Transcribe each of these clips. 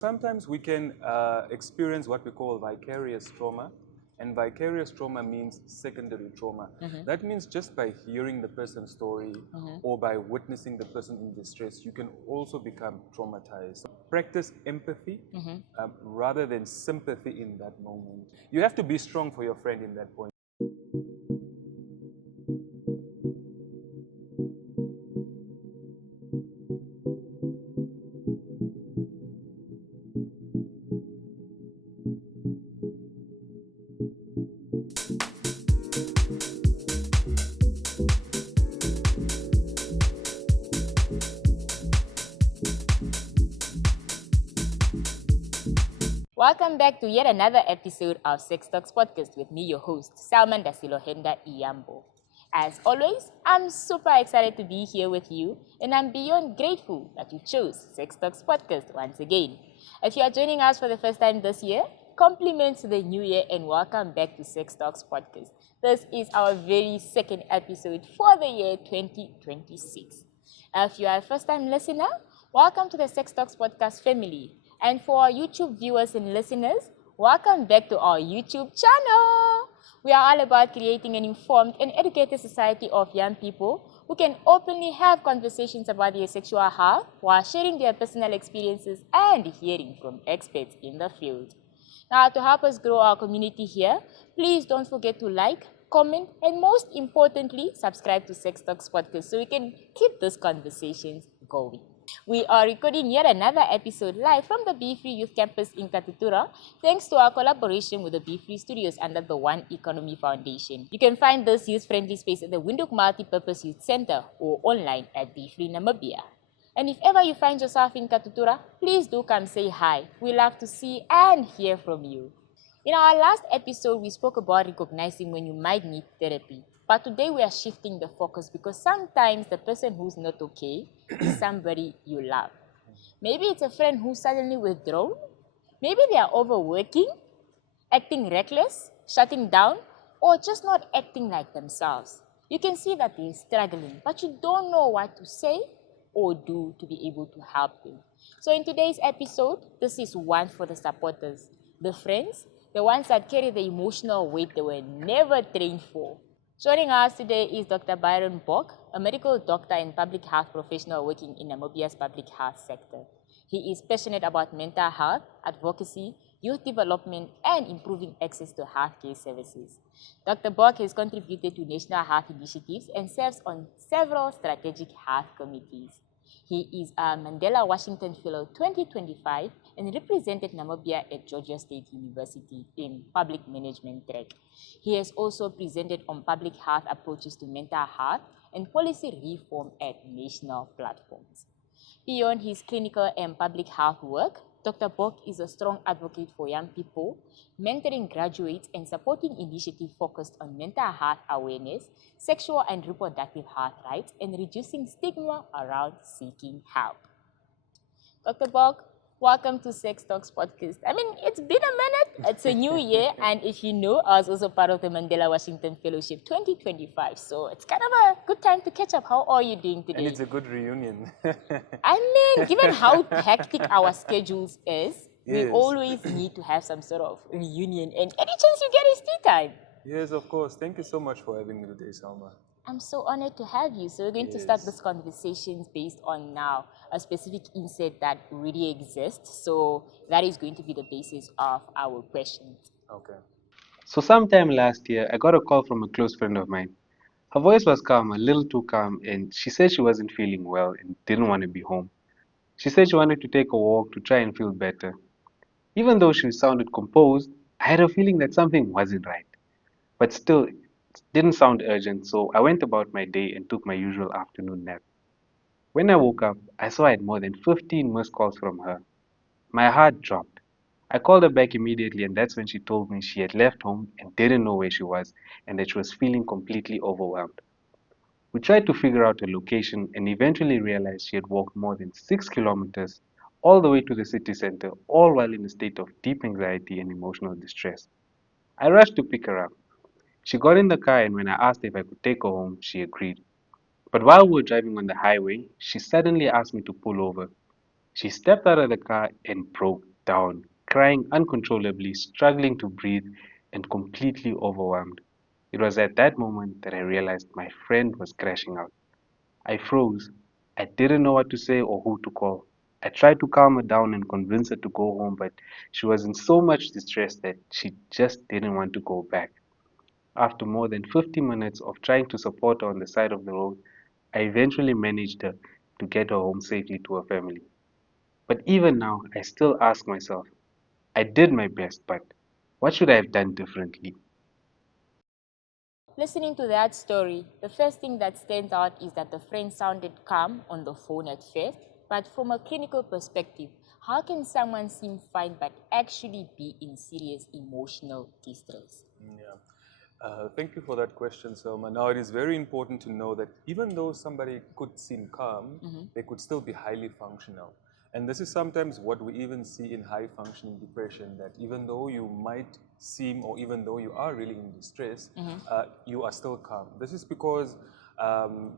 Sometimes we can experience what we call vicarious trauma, and vicarious trauma means secondary trauma. That means just by hearing the person's story or by witnessing the person in distress, you can also become traumatized. Practice empathy rather than sympathy in that moment. You have to be strong for your friend in that point. Welcome back to yet another episode of Sex Talks Podcast with me, your host, Selma Ndasilohenda Iyambo. As always, I'm super excited to be here with you, and I'm beyond grateful that you chose Sex Talks Podcast once again. If you are joining us for the first time this year, compliments to the new year and welcome back to Sex Talks Podcast. This is our very second episode for the year 2026. If you are a first-time listener, welcome to the Sex Talks Podcast family. And for our YouTube viewers and listeners, welcome back to our YouTube channel. We are all about creating an informed and educated society of young people who can openly have conversations about their sexual health while sharing their personal experiences and hearing from experts in the field. Now, to help us grow our community here, please don't forget to like, comment, and most importantly, subscribe to Sex Talks Podcast so we can keep these conversations going. We are recording yet another episode live from the Be Free Youth Campus in Katutura, thanks to our collaboration with the Be Free Studios under the One Economy Foundation. You can find this youth-friendly space at the Windhoek Multipurpose Youth Center or online at Be Free Namibia. And if ever you find yourself in Katutura, please do come say hi. We love to see and hear from you. In our last episode, we spoke about recognizing when you might need therapy. But today we are shifting the focus because sometimes the person who's not okay is somebody you love. Maybe it's a friend who's suddenly withdrawn. Maybe they are overworking, acting reckless, shutting down, or just not acting like themselves. You can see that they're struggling, but you don't know what to say or do to be able to help them. So in today's episode, this is one for the supporters, the friends, the ones that carry the emotional weight they were never trained for. Joining us today is Dr. Byron Böck, a medical doctor and public health professional working in Namibia's public health sector. He is passionate about mental health, advocacy, youth development, and improving access to healthcare services. Dr. Böck has contributed to national health initiatives and serves on several strategic health committees. He is a Mandela Washington Fellow 2025 and represented Namibia at Georgia State University in Public Management track. He has also presented on public health approaches to mental health and policy reform at national platforms. Beyond his clinical and public health work, Dr. Böck is a strong advocate for young people, mentoring graduates and supporting initiatives focused on mental health awareness, sexual and reproductive health rights, and reducing stigma around seeking help. Dr. Böck, welcome to Sex Talks Podcast. I mean, it's been a minute. It's a new year. And if you know, I was also part of the Mandela Washington Fellowship 2025. So it's kind of a good time to catch up. How are you doing today? And it's a good reunion. I mean, given how hectic our schedules is, we Yes. always need to have some sort of reunion. And any chance you get is tea time. Yes, of course. Thank you so much for having me today, Salma. I'm so honored to have you. So we're going to start Yes. this conversations based on now a specific insight that really exists. So that is going to be the basis of our questions. Okay. So sometime last year, I got a call from a close friend of mine. Her voice was calm, a little too calm, and she said she wasn't feeling well and didn't want to be home. She said she wanted to take a walk to try and feel better. Even though she sounded composed, I had a feeling that something wasn't right. But still, it didn't sound urgent, so I went about my day and took my usual afternoon nap. When I woke up, I saw I had more than 15 missed calls from her. My heart dropped. I called her back immediately, and that's when she told me she had left home and didn't know where she was, and that she was feeling completely overwhelmed. We tried to figure out her location and eventually realized she had walked more than 6 kilometers all the way to the city center, all while in a state of deep anxiety and emotional distress. I rushed to pick her up. She got in the car, and when I asked if I could take her home, she agreed. But while we were driving on the highway, she suddenly asked me to pull over. She stepped out of the car and broke down, crying uncontrollably, struggling to breathe, and completely overwhelmed. It was at that moment that I realized my friend was crashing out. I froze. I didn't know what to say or who to call. I tried to calm her down and convince her to go home, but she was in so much distress that she just didn't want to go back. After more than 50 minutes of trying to support her on the side of the road, I eventually managed to get her home safely to her family. But even now, I still ask myself, I did my best, but what should I have done differently? Listening to that story, the first thing that stands out is that the friend sounded calm on the phone at first, but from a clinical perspective, how can someone seem fine but actually be in serious emotional distress? Yeah. Thank you for that question, Selma. Now, it is very important to know that even though somebody could seem calm, they could still be highly functional. And this is sometimes what we even see in high functioning depression, that even though you might seem, or even though you are really in distress, you are still calm. This is because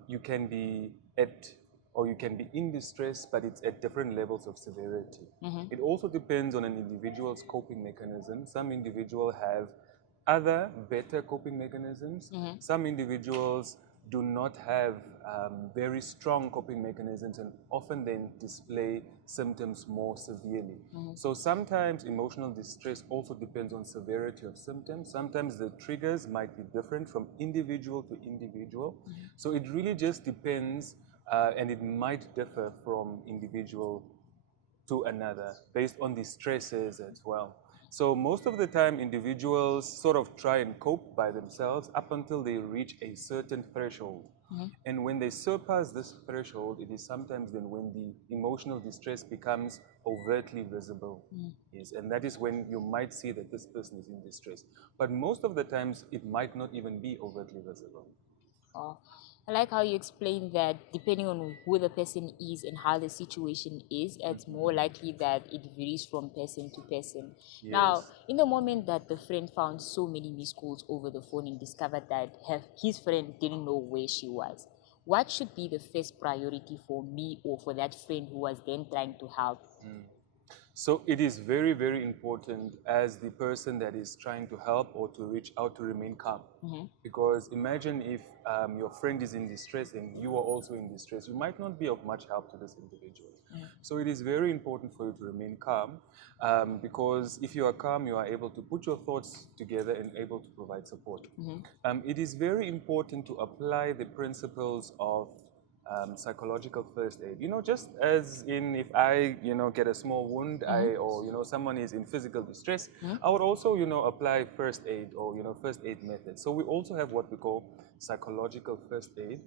you can be at, or you can be in distress, but it's at different levels of severity. It also depends on an individual's coping mechanism. Some individuals have other better coping mechanisms. Some individuals do not have very strong coping mechanisms and often then display symptoms more severely. So sometimes emotional distress also depends on severity of symptoms. Sometimes the triggers might be different from individual to individual. So it really just depends and it might differ from individual to another based on the stresses as well. So most of the time, individuals sort of try and cope by themselves up until they reach a certain threshold. And when they surpass this threshold, it is sometimes then when the emotional distress becomes overtly visible. Yes, and that is when you might see that this person is in distress. But most of the times, it might not even be overtly visible. Oh, I like how you explained that depending on who the person is and how the situation is, it's more likely that it varies from person to person. Now, Yes. in the moment that the friend found so many missed calls over the phone and discovered that his friend didn't know where she was, what should be the first priority for me or for that friend who was then trying to help? So it is very, very important as the person that is trying to help or to reach out to remain calm. Because imagine if your friend is in distress and you are also in distress, you might not be of much help to this individual. So it is very important for you to remain calm because if you are calm, you are able to put your thoughts together and able to provide support. It is very important to apply the principles of psychological first aid. Just as in if I, get a small wound, or someone is in physical distress, I would also, apply first aid or, first aid methods. So we also have what we call psychological first aid.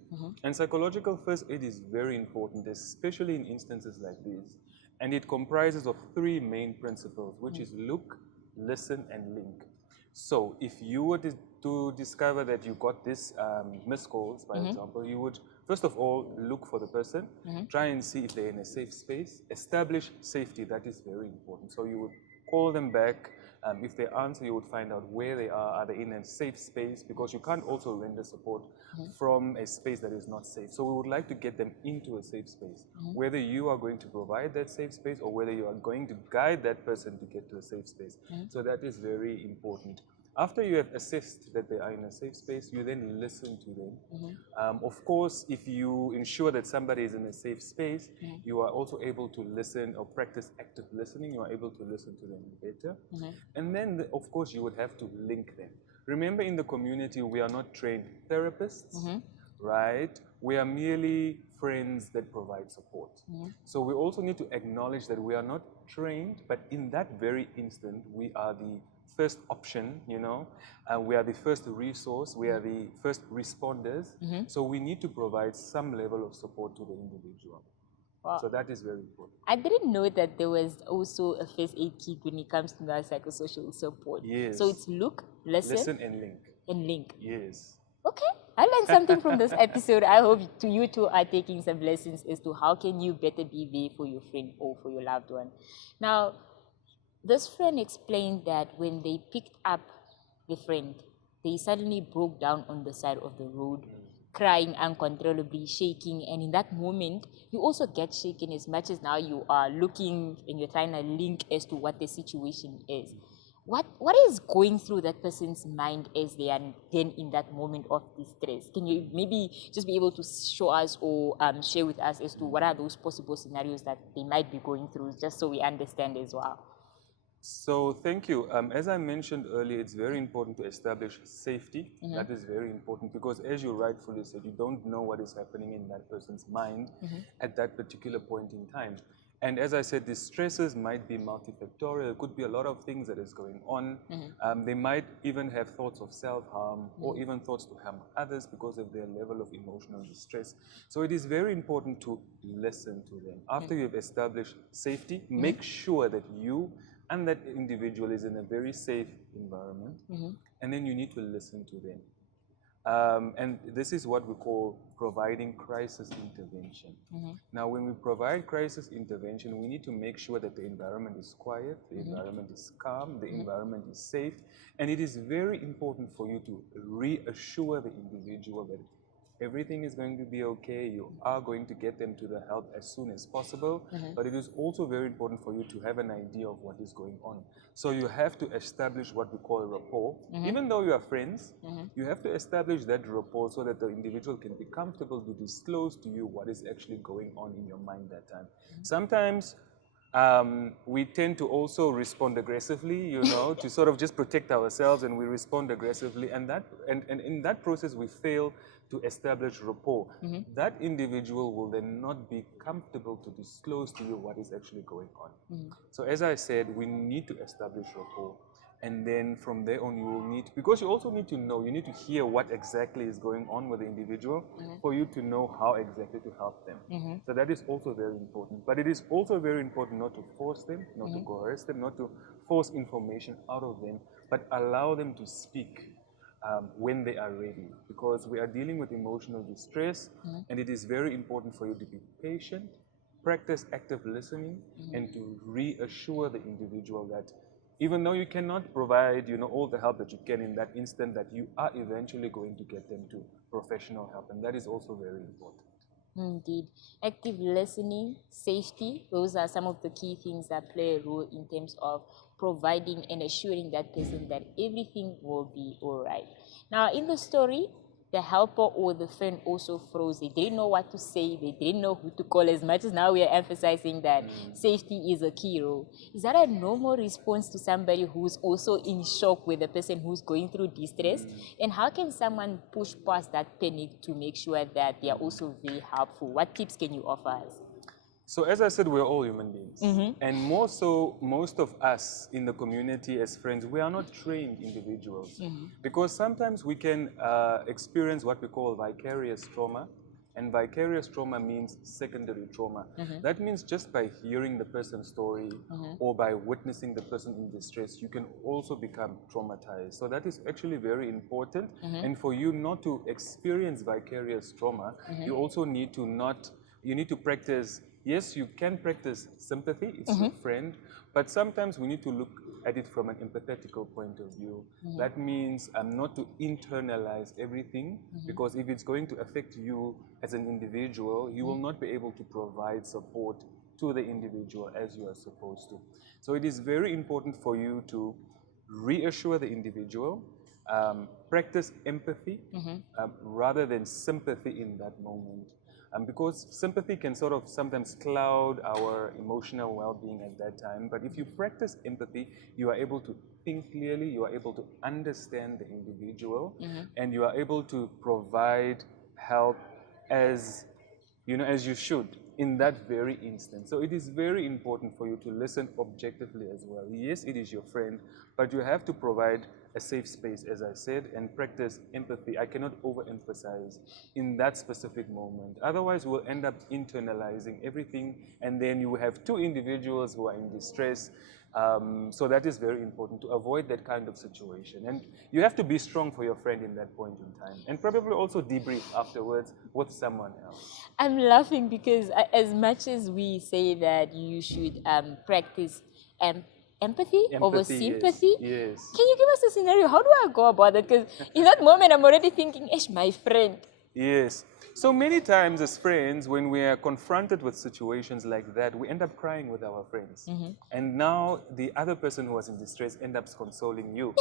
And psychological first aid is very important, especially in instances like these. And it comprises of three main principles, which is look, listen, and link. So if you were to discover that you got this missed calls, by example, you would first of all look for the person, try and see if they're in a safe space, establish safety. That is very important. So you would call them back. If they answer, you would find out where they are. Are they in a safe space? Because you can't also render support from a space that is not safe. So we would like to get them into a safe space, whether you are going to provide that safe space or whether you are going to guide that person to get to a safe space. So that is very important. After you have assessed that they are in a safe space, you then listen to them. Of course, if you ensure that somebody is in a safe space, you are also able to listen or practice active listening. You are able to listen to them better. And then, of course, you would have to link them. Remember, in the community, we are not trained therapists, right? We are merely friends that provide support. So we also need to acknowledge that we are not trained, but in that very instant, we are the first option, we are the first resource, we are the first responders. So we need to provide some level of support to the individual. Wow. So that is very important. I didn't know that there was also a first aid kit when it comes to that psychosocial support. Yes. So it's look, listen, and link. and link. Yes. Okay, I learned something from this episode. I hope you two are taking some lessons as to how can you better be there for your friend or for your loved one. Now, this friend explained that when they picked up the friend, they suddenly broke down on the side of the road, crying uncontrollably, shaking, and in that moment, you also get shaken as much as now you are looking and you're trying to link as to what the situation is. What is going through that person's mind as they are then in that moment of distress? Can you maybe just be able to show us or share with us as to what are those possible scenarios that they might be going through, just so we understand as well? So thank you. As I mentioned earlier, it's very important to establish safety. That is very important because, as you rightfully said, you don't know what is happening in that person's mind at that particular point in time. And as I said, the stresses might be multifactorial. It could be a lot of things that is going on. They might even have thoughts of self-harm or even thoughts to harm others because of their level of emotional distress. So it is very important to listen to them. After you've established safety, make sure that you and that individual is in a very safe environment, and then you need to listen to them. And this is what we call providing crisis intervention. Now, when we provide crisis intervention, we need to make sure that the environment is quiet, the environment is calm, the environment is safe, and it is very important for you to reassure the individual that everything is going to be okay, you are going to get them to the help as soon as possible, but it is also very important for you to have an idea of what is going on. So you have to establish what we call rapport. Even though you are friends, you have to establish that rapport so that the individual can be comfortable to disclose to you what is actually going on in your mind that time. Sometimes we tend to also respond aggressively, you know, to sort of just protect ourselves, and we respond aggressively, and in that process we fail to establish rapport. That individual will then not be comfortable to disclose to you what is actually going on. So as I said, we need to establish rapport. And then from there on, you will need, because you also need to know, you need to hear what exactly is going on with the individual for you to know how exactly to help them. So that is also very important. But it is also very important not to force them, not to coerce them, not to force information out of them, but allow them to speak when they are ready. Because we are dealing with emotional distress, and it is very important for you to be patient, practice active listening, and to reassure the individual that even though you cannot provide, you know, all the help that you can in that instant, that you are eventually going to get them to professional help, and that is also very important. Indeed. Active listening, safety, those are some of the key things that play a role in terms of providing and assuring that person that everything will be all right. Now, in the story, the helper or the friend also froze. They didn't know what to say. They didn't know who to call, as much as now we are emphasizing that safety is a key role. Is that a normal response to somebody who's also in shock with the person who's going through distress? And how can someone push past that panic to make sure that they are also very helpful? What tips can you offer us? So as I said, we're all human beings. And more so, most of us in the community as friends, we are not trained individuals. Because sometimes we can experience what we call vicarious trauma. And vicarious trauma means secondary trauma. That means just by hearing the person's story or by witnessing the person in distress, you can also become traumatized. So that is actually very important. And for you not to experience vicarious trauma, you also need to practice. Yes, you can practice sympathy, it's your friend, but sometimes we need to look at it from an empathetical point of view. That means not to internalize everything, because if it's going to affect you as an individual, you will not be able to provide support to the individual as you are supposed to. So it is very important for you to reassure the individual, practice empathy rather than sympathy in that moment. Because sympathy can sort of sometimes cloud our emotional well-being at that time. But if you practice empathy, you are able to think clearly, you are able to understand the individual, and you are able to provide help as you should in that very instant. So it is very important for you to listen objectively as well. Yes, it is your friend, but you have to provide a safe space, as I said, and practice empathy. I cannot overemphasize in that specific moment. Otherwise, we'll end up internalizing everything, and then you have two individuals who are in distress. So that is very important to avoid that kind of situation. And you have to be strong for your friend in that point in time, and probably also debrief afterwards with someone else. I'm laughing because as much as we say that you should practice empathy over sympathy, yes. can you give us a scenario? How do I go about that? Because in that moment, I'm already thinking, "Ish, my friend." Yes. So many times as friends, when we are confronted with situations like that, we end up crying with our friends. And now the other person who was in distress ends up consoling you.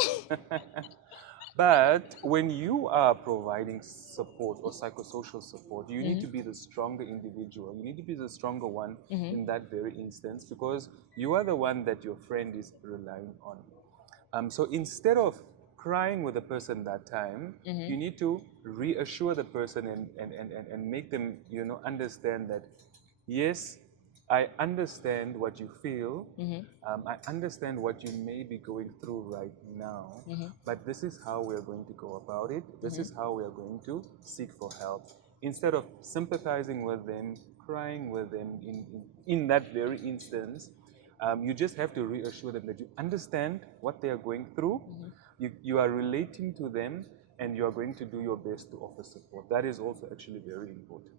But when you are providing support or psychosocial support, you need to be the stronger individual. You need to be the stronger one in that very instance because you are the one that your friend is relying on. So instead of crying with the person that time, you need to reassure the person and make them, understand that, yes, I understand what you feel. I understand what you may be going through right now, but this is how we are going to go about it. This is how we are going to seek for help. Instead of sympathizing with them, crying with them in that very instance, you just have to reassure them that you understand what they are going through, you are relating to them, and you are going to do your best to offer support. That is also actually very important.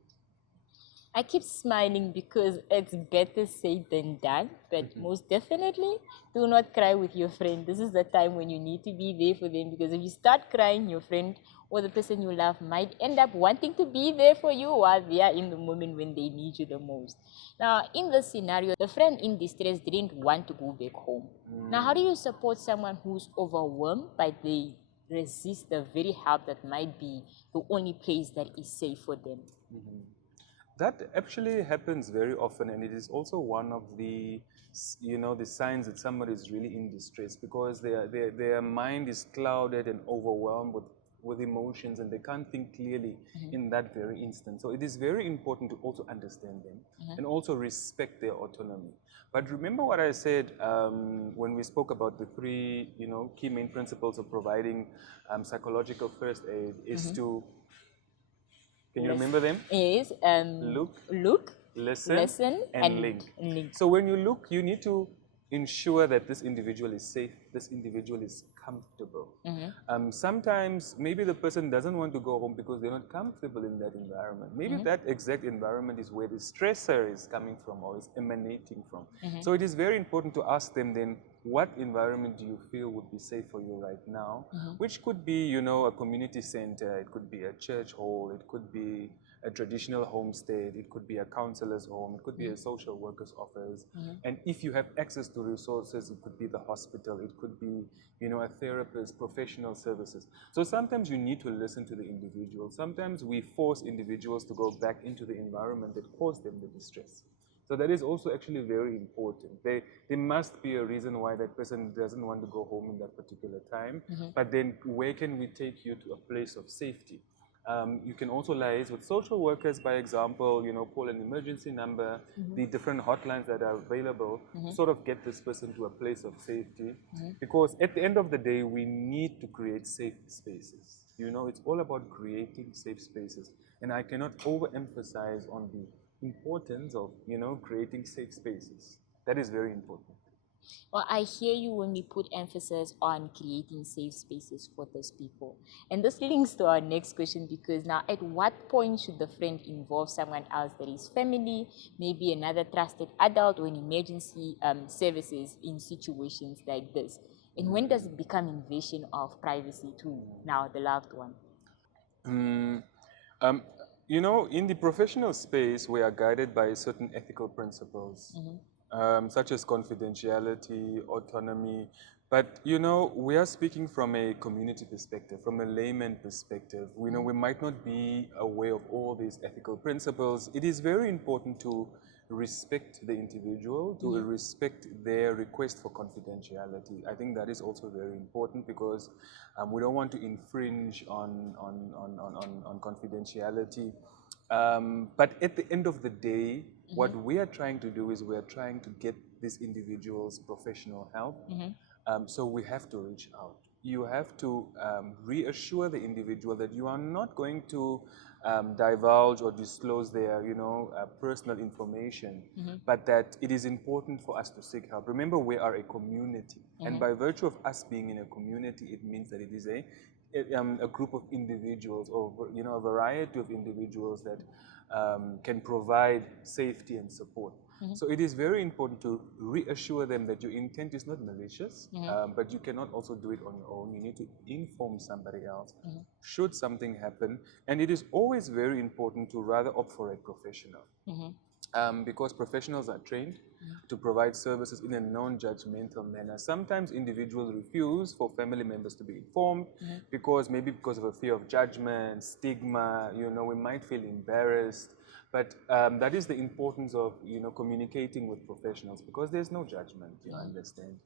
I keep smiling because it's better said than done, but most definitely do not cry with your friend. This is the time when you need to be there for them because if you start crying, your friend or the person you love might end up wanting to be there for you while they are in the moment when they need you the most. Now, in this scenario, the friend in distress didn't want to go back home. Now, how do you support someone who's overwhelmed but they resist the very help that might be the only place that is safe for them? That actually happens very often, and it is also one of the, the signs that somebody is really in distress because their mind is clouded and overwhelmed with emotions, and they can't think clearly in that very instant. So it is very important to also understand them and also respect their autonomy. But remember what I said when we spoke about the three, key main principles of providing psychological first aid is to, can you remember them? Is look, listen, and link. So when you look, you need to ensure that this individual is safe, this individual is comfortable. Sometimes maybe the person doesn't want to go home because they're not comfortable in that environment. Maybe that exact environment is where the stressor is coming from or is emanating from. So it is very important to ask them then, what environment do you feel would be safe for you right now? Which could be, a community center, it could be a church hall, it could be a traditional homestead, it could be a counselor's home, it could be a social worker's office. And if you have access to resources, it could be the hospital, it could be, a therapist, professional services. So sometimes you need to listen to the individual. Sometimes we force individuals to go back into the environment that caused them the distress. So that is also actually very important. There must be a reason why that person doesn't want to go home in that particular time. But then where can we take you to a place of safety? You can also liaise with social workers, by example, call an emergency number, the different hotlines that are available, sort of get this person to a place of safety. Because at the end of the day, we need to create safe spaces. It's all about creating safe spaces. And I cannot overemphasize on the importance of, creating safe spaces. That is very important. Well, I hear you when we put emphasis on creating safe spaces for those people. And this links to our next question because now, at what point should the friend involve someone else that is family, maybe another trusted adult or an emergency services in situations like this? And when does it become invasion of privacy to now the loved one? Mm, in the professional space, we are guided by certain ethical principles, such as confidentiality, autonomy. But, we are speaking from a community perspective, from a layman perspective. We might not be aware of all these ethical principles. It is very important to respect the individual, to respect their request for confidentiality. I think that is also very important because we don't want to infringe on confidentiality. But at the end of the day, what we are trying to do is we are trying to get these individuals professional help. So we have to reach out. You have to reassure the individual that you are not going to divulge or disclose their, personal information, but that it is important for us to seek help. Remember, we are a community, and by virtue of us being in a community, it means that it is a group of individuals, or a variety of individuals that can provide safety and support. So it is very important to reassure them that your intent is not malicious, but you cannot also do it on your own. You need to inform somebody else should something happen. And it is always very important to rather opt for a professional. Because professionals are trained to provide services in a non-judgmental manner. Sometimes individuals refuse for family members to be informed because of a fear of judgment, stigma, we might feel embarrassed. But that is the importance of, communicating with professionals because there's no judgment, you understand.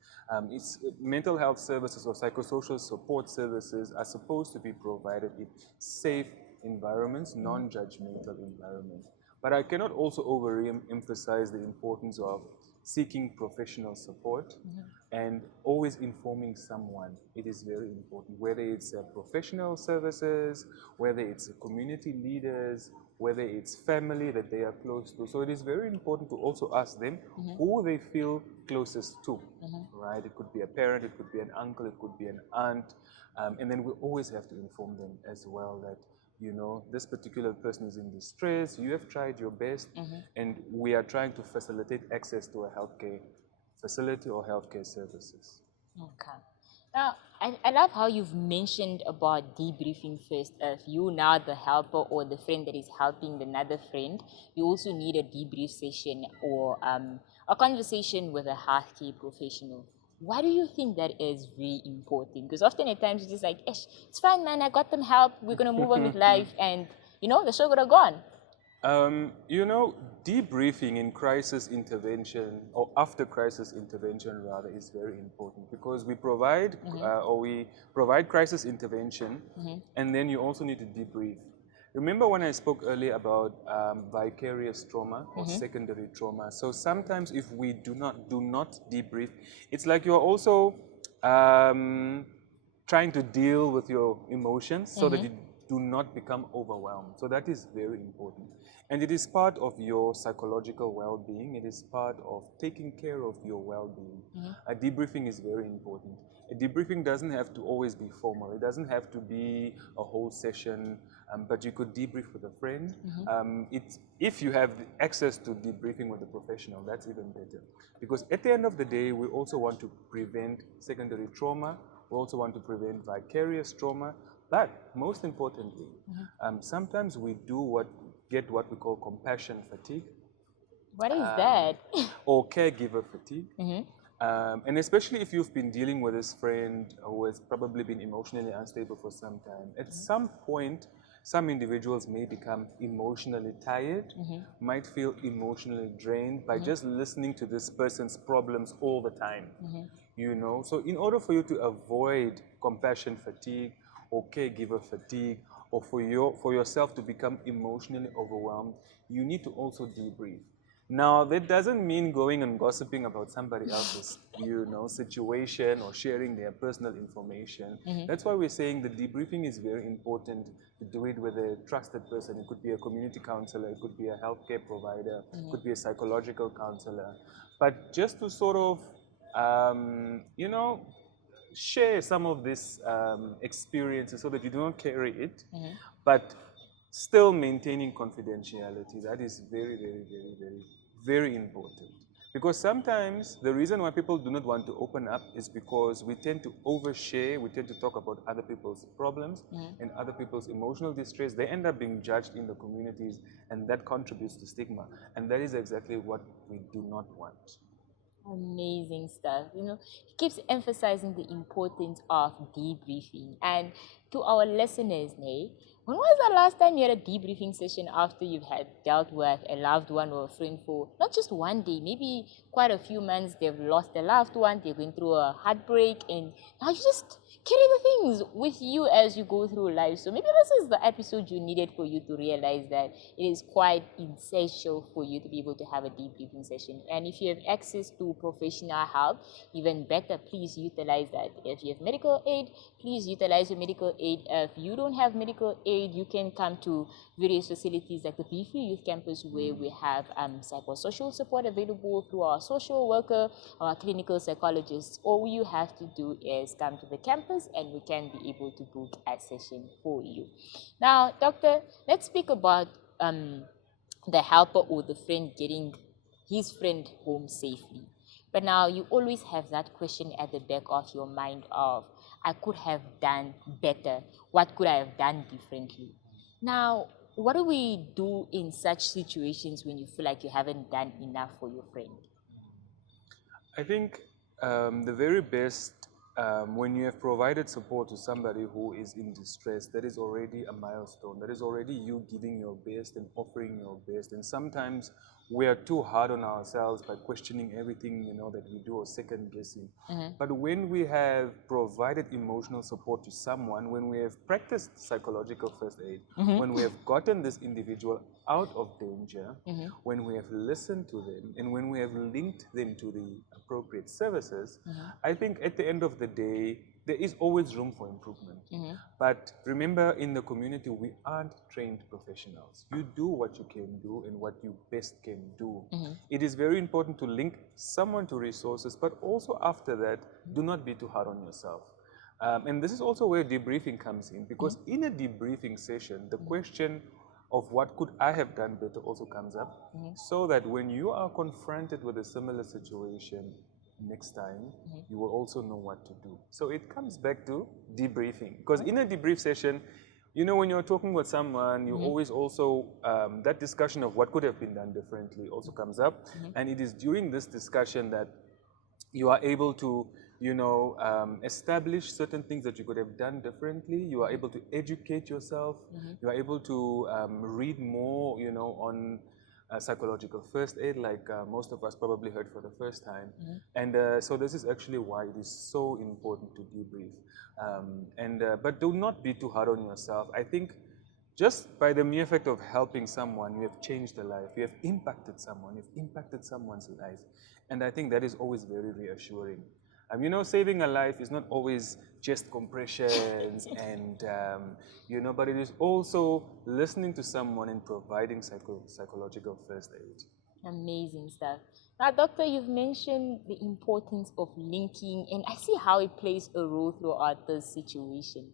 Mental health services or psychosocial support services are supposed to be provided in safe environments, non-judgmental environments. But I cannot also overemphasize the importance of seeking professional support and always informing someone. It is very important, whether it's professional services, whether it's community leaders, whether it's family that they are close to. So it is very important to also ask them who they feel closest to, right? It could be a parent, it could be an uncle, it could be an aunt. And then we always have to inform them as well that this particular person is in distress, you have tried your best, and we are trying to facilitate access to a healthcare facility or healthcare services. Okay. Now, I love how you've mentioned about debriefing first. If you now the helper or the friend that is helping another friend, you also need a debrief session or a conversation with a healthcare professional. Why do you think that is very important? Because often at times it's just like, it's fine, man, I got them help, we're going to move on with life, and, the show would have gone. Debriefing in crisis intervention, or after crisis intervention rather, is very important because we provide crisis intervention, and then you also need to debrief. Remember when I spoke earlier about vicarious trauma or secondary trauma? So sometimes if we do not debrief, it's like you're also trying to deal with your emotions so that you do not become overwhelmed. So that is very important. And it is part of your psychological well-being. It is part of taking care of your well-being. A debriefing is very important. A debriefing doesn't have to always be formal. It doesn't have to be a whole session, but you could debrief with a friend. If you have access to debriefing with a professional, that's even better. Because at the end of the day, we also want to prevent secondary trauma. We also want to prevent vicarious trauma. But most importantly, sometimes we get what we call compassion fatigue. What is that? Or caregiver fatigue. And especially if you've been dealing with this friend who has probably been emotionally unstable for some time, at some point, some individuals may become emotionally tired, might feel emotionally drained by just listening to this person's problems all the time. So in order for you to avoid compassion fatigue or caregiver fatigue, or for yourself to become emotionally overwhelmed, you need to also debrief. Now, that doesn't mean going and gossiping about somebody else's, situation or sharing their personal information. That's why we're saying the debriefing is very important to do it with a trusted person. It could be a community counselor, it could be a healthcare provider, it could be a psychological counselor. But just to sort of, share some of these experiences so that you do not carry it, but still maintaining confidentiality. That is very, very, very, very, very important. Because sometimes the reason why people do not want to open up is because we tend to overshare, we tend to talk about other people's problems and other people's emotional distress. They end up being judged in the communities, and that contributes to stigma. And that is exactly what we do not want. Amazing stuff. He keeps emphasizing the importance of debriefing. And to our listeners, when was the last time you had a debriefing session after you've had dealt with a loved one or a friend for not just one day, maybe quite a few months? They've lost a loved one, they're going through a heartbreak, and now you just carry the things with you as you go through life. So maybe this is the episode you needed for you to realize that it is quite essential for you to be able to have a debriefing session. And if you have access to professional help, even better, please utilize that. If you have medical aid, please utilize your medical aid. If you don't have medical aid, you can come to various facilities like the Be Free Youth Campus, where we have psychosocial support available through our social worker, our clinical psychologists. All you have to do is come to the campus and we can be able to book a session for you. Now, doctor, let's speak about the helper or the friend getting his friend home safely. But now you always have that question at the back of your mind of, I could have done better. What could I have done differently? Now, what do we do in such situations when you feel like you haven't done enough for your friend? I think the very best, when you have provided support to somebody who is in distress, that is already a milestone. That is already you giving your best and offering your best. And sometimes we are too hard on ourselves by questioning everything, that we do, or second guessing. But when we have provided emotional support to someone, when we have practiced psychological first aid, when we have gotten this individual out of danger, when we have listened to them, and when we have linked them to the appropriate services, I think at the end of the day, there is always room for improvement. But remember, in the community, we aren't trained professionals. You do what you can do and what you best can do. It is very important to link someone to resources, but also after that, do not be too hard on yourself. And this is also where debriefing comes in, because in a debriefing session, the question of what could I have done better also comes up, so that when you are confronted with a similar situation next time, you will also know what to do. So it comes back to debriefing, because in a debrief session, when you're talking with someone, you always also, that discussion of what could have been done differently also comes up. And it is during this discussion that you are able to, establish certain things that you could have done differently. You are able to educate yourself. You are able to read more, on psychological first aid, like most of us probably heard for the first time. And so this is actually why it is so important to debrief. But do not be too hard on yourself. I think just by the mere fact of helping someone, you have changed a life, you have impacted someone, you've impacted someone's life. And I think that is always very reassuring. Saving a life is not always chest compressions and, but it is also listening to someone and providing psychological first aid. Amazing stuff. Now, Doctor, you've mentioned the importance of linking, and I see how it plays a role throughout this situation.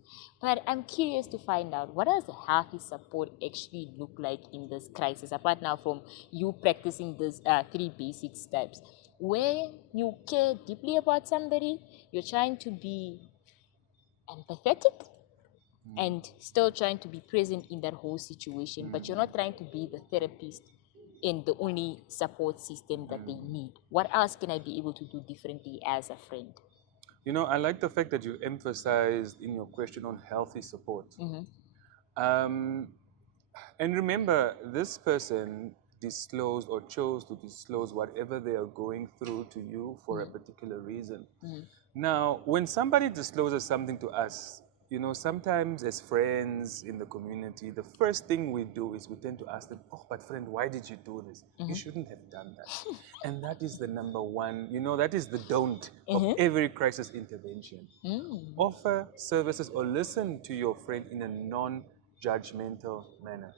But I'm curious to find out, what does healthy support actually look like in this crisis, apart now from you practicing these 3 basic steps, where you care deeply about somebody, you're trying to be empathetic, and still trying to be present in that whole situation, but you're not trying to be the therapist and the only support system that they need. What else can I be able to do differently as a friend? I like the fact that you emphasized in your question on healthy support. And remember, this person disclosed or chose to disclose whatever they are going through to you for a particular reason. Now, when somebody discloses something to us, sometimes as friends in the community, the first thing we do is we tend to ask them, oh, but friend, why did you do this? You shouldn't have done that. And that is the number one, that is the don't of every crisis intervention. Offer services or listen to your friend in a non-judgmental manner.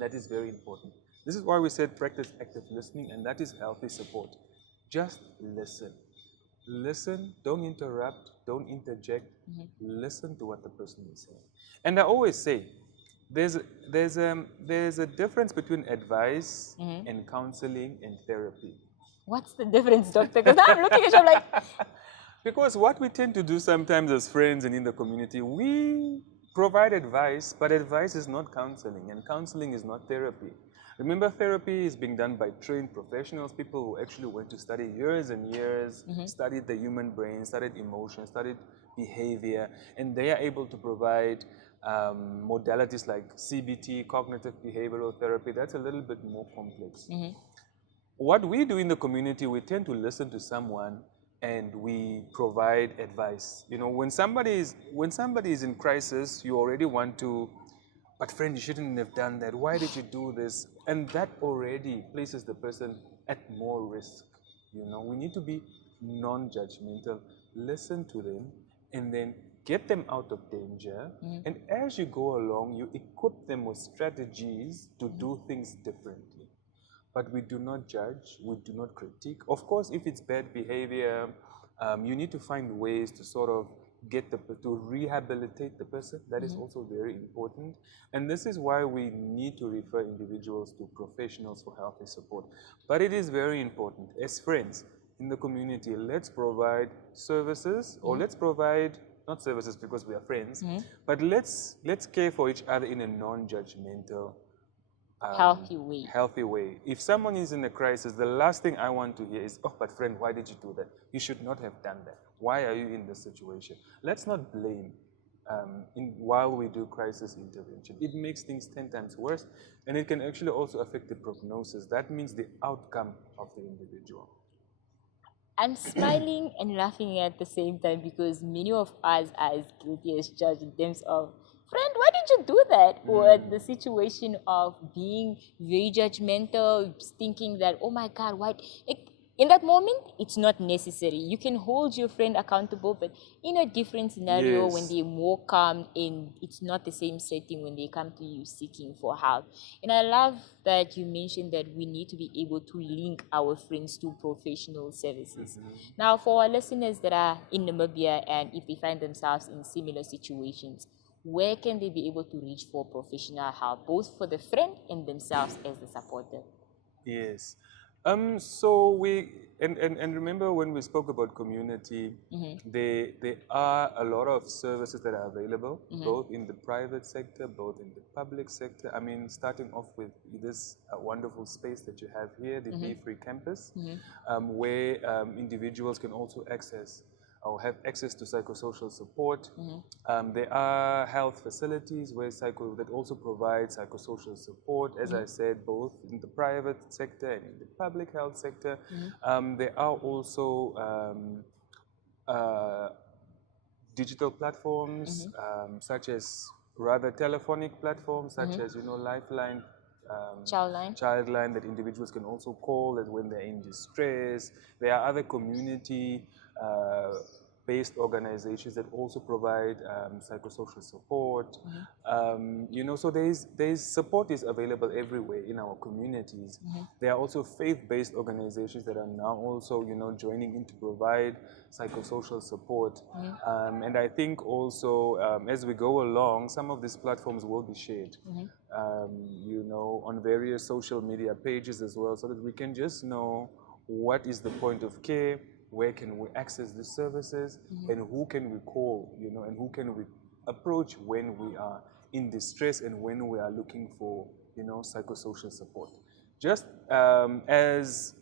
That is very important. This is why we said practice active listening, and that is healthy support. Just listen. Listen, don't interrupt, don't interject. Listen to what the person is saying. And I always say, there's a difference between advice and counseling and therapy. What's the difference, doctor? Because now I'm looking at you, I'm like... Because what we tend to do sometimes as friends and in the community, we provide advice, but advice is not counseling, and counseling is not therapy. Remember, therapy is being done by trained professionals, people who actually went to study years and years, studied the human brain, studied emotions, studied behavior, and they are able to provide modalities like CBT, cognitive behavioral therapy. That's a little bit more complex. What we do in the community, we tend to listen to someone and we provide advice. When somebody is in crisis, you already want to, but friend, you shouldn't have done that. Why did you do this? And that already places the person at more risk. We need to be non-judgmental, listen to them, and then get them out of danger. And as you go along, you equip them with strategies to do things differently. But we do not judge, we do not critique. Of course, if it's bad behavior, you need to find ways to sort of to rehabilitate the person. That is also very important. And this is why we need to refer individuals to professionals for healthy support. But it is very important, as friends in the community, let's provide services, or let's provide, not services because we are friends, but let's care for each other in a non-judgmental, healthy way. If someone is in a crisis, the last thing I want to hear is, oh, but friend, why did you do that? You should not have done that. Why are you in this situation? Let's not blame while we do crisis intervention. It makes things 10 times worse, and it can actually also affect the prognosis. That means the outcome of the individual. I'm smiling and laughing at the same time because many of us are as guilty as charged in terms of, friend, why did you do that? Or the situation of being very judgmental, thinking that, oh my God, why? Like, in that moment, it's not necessary. You can hold your friend accountable, but in a different scenario, when they're more calm, and it's not the same setting when they come to you seeking for help. And I love that you mentioned that we need to be able to link our friends to professional services. Now, for our listeners that are in Namibia and if they find themselves in similar situations, where can they be able to reach for professional help, both for the friend and themselves as the supporter? Yes. So we and remember when we spoke about community, there are a lot of services that are available, both in the private sector, both in the public sector. I mean, starting off with this wonderful space that you have here, the Be Free Campus, where individuals can also access or have access to psychosocial support. There are health facilities that also provide psychosocial support, as I said, both in the private sector and in the public health sector. There are also digital platforms, such as rather telephonic platforms, such as, Lifeline, Childline, that individuals can also call that when they're in distress. There are other community based organizations that also provide psychosocial support. So there's support is available everywhere in our communities. There are also faith-based organizations that are now also, joining in to provide psychosocial support. And I think also as we go along, some of these platforms will be shared, on various social media pages as well, so that we can just know what is the point of care, where can we access these services, and who can we call, and who can we approach when we are in distress and when we are looking for, psychosocial support. Just as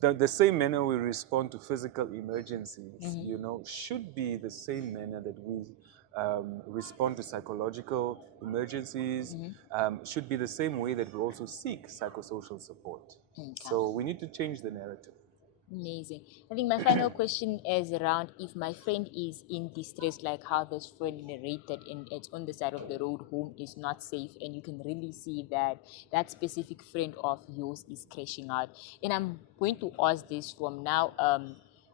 the same manner we respond to physical emergencies, should be the same manner that we respond to psychological emergencies, should be the same way that we also seek psychosocial support. So we need to change the narrative. Amazing. I think my final question is around if my friend is in distress, like how this friend narrated, and it's on the side of the road, home is not safe, and you can really see that that specific friend of yours is crashing out. And I'm going to ask this from now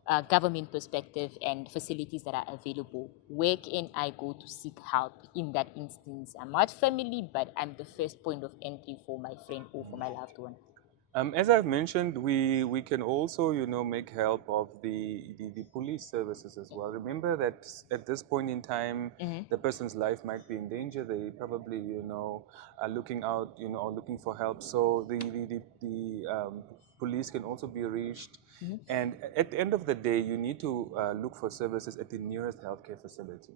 a government perspective and facilities that are available. Where can I go to seek help in that instance? I'm not family, but I'm the first point of entry for my friend or for my loved one. As I've mentioned, we can also, make help of the police services as well. Remember that at this point in time, the person's life might be in danger. They probably, are looking out, or looking for help. So the police can also be reached. And at the end of the day, you need to look for services at the nearest healthcare facility.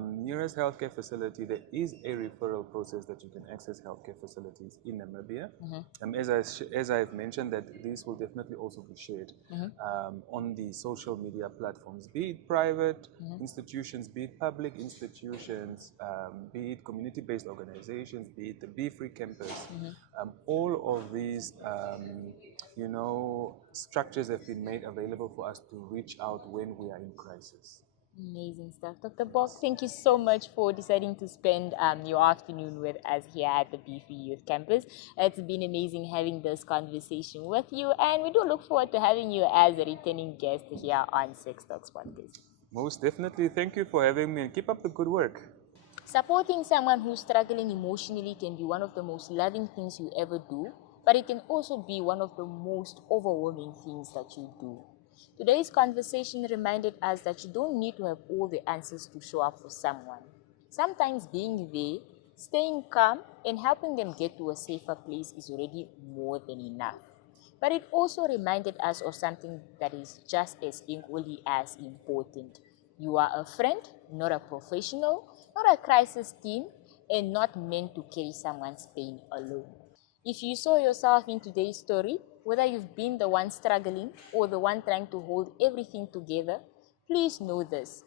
Nearest healthcare facility, there is a referral process that you can access healthcare facilities in Namibia. As I've mentioned, that these will definitely also be shared on the social media platforms, be it private institutions, be it public institutions, be it community-based organizations, be it the Be Free Campus. All of these, structures have been made available for us to reach out when we are in crisis. Amazing stuff. Dr. Böck, thank you so much for deciding to spend your afternoon with us here at the Be Free Youth Campus. It's been amazing having this conversation with you, and we do look forward to having you as a returning guest here on Sex Talks Podcast. Most definitely. Thank you for having me, and keep up the good work. Supporting someone who's struggling emotionally can be one of the most loving things you ever do, but it can also be one of the most overwhelming things that you do. Today's conversation reminded us that you don't need to have all the answers to show up for someone. Sometimes being there, staying calm, and helping them get to a safer place is already more than enough. But it also reminded us of something that is just as equally as important. You are a friend, not a professional, not a crisis team, and not meant to carry someone's pain alone. If you saw yourself in today's story, whether you've been the one struggling or the one trying to hold everything together, please know this.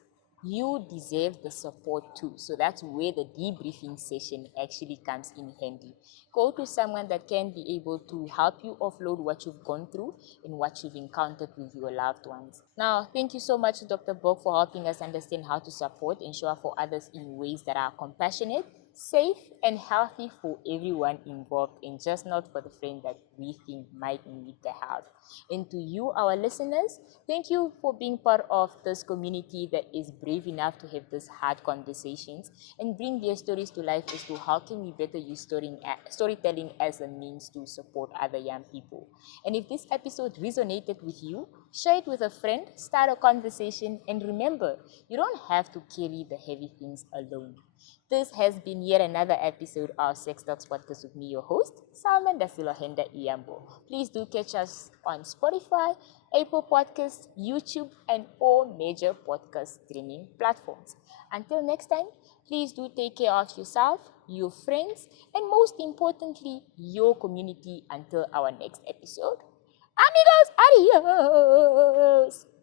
You deserve the support too. So that's where the debriefing session actually comes in handy. Go to someone that can be able to help you offload what you've gone through and what you've encountered with your loved ones. Now, thank you so much, Dr. Böck, for helping us understand how to support and show up for others in ways that are compassionate, safe, and healthy for everyone involved, and just not for the friend that we think might need the help. And to you, our listeners, thank you for being part of this community that is brave enough to have these hard conversations and bring their stories to life as to how can we better use storytelling as a means to support other young people. And if this episode resonated with you, share it with a friend, start a conversation, and remember, you don't have to carry the heavy things alone. This has been yet another episode of Sex Talks Podcast with me, your host, Selma Ndasilohenda Iyambo. Please do catch us on Spotify, Apple Podcasts, YouTube, and all major podcast streaming platforms. Until next time, please do take care of yourself, your friends, and most importantly, your community until our next episode. Amigos, adios!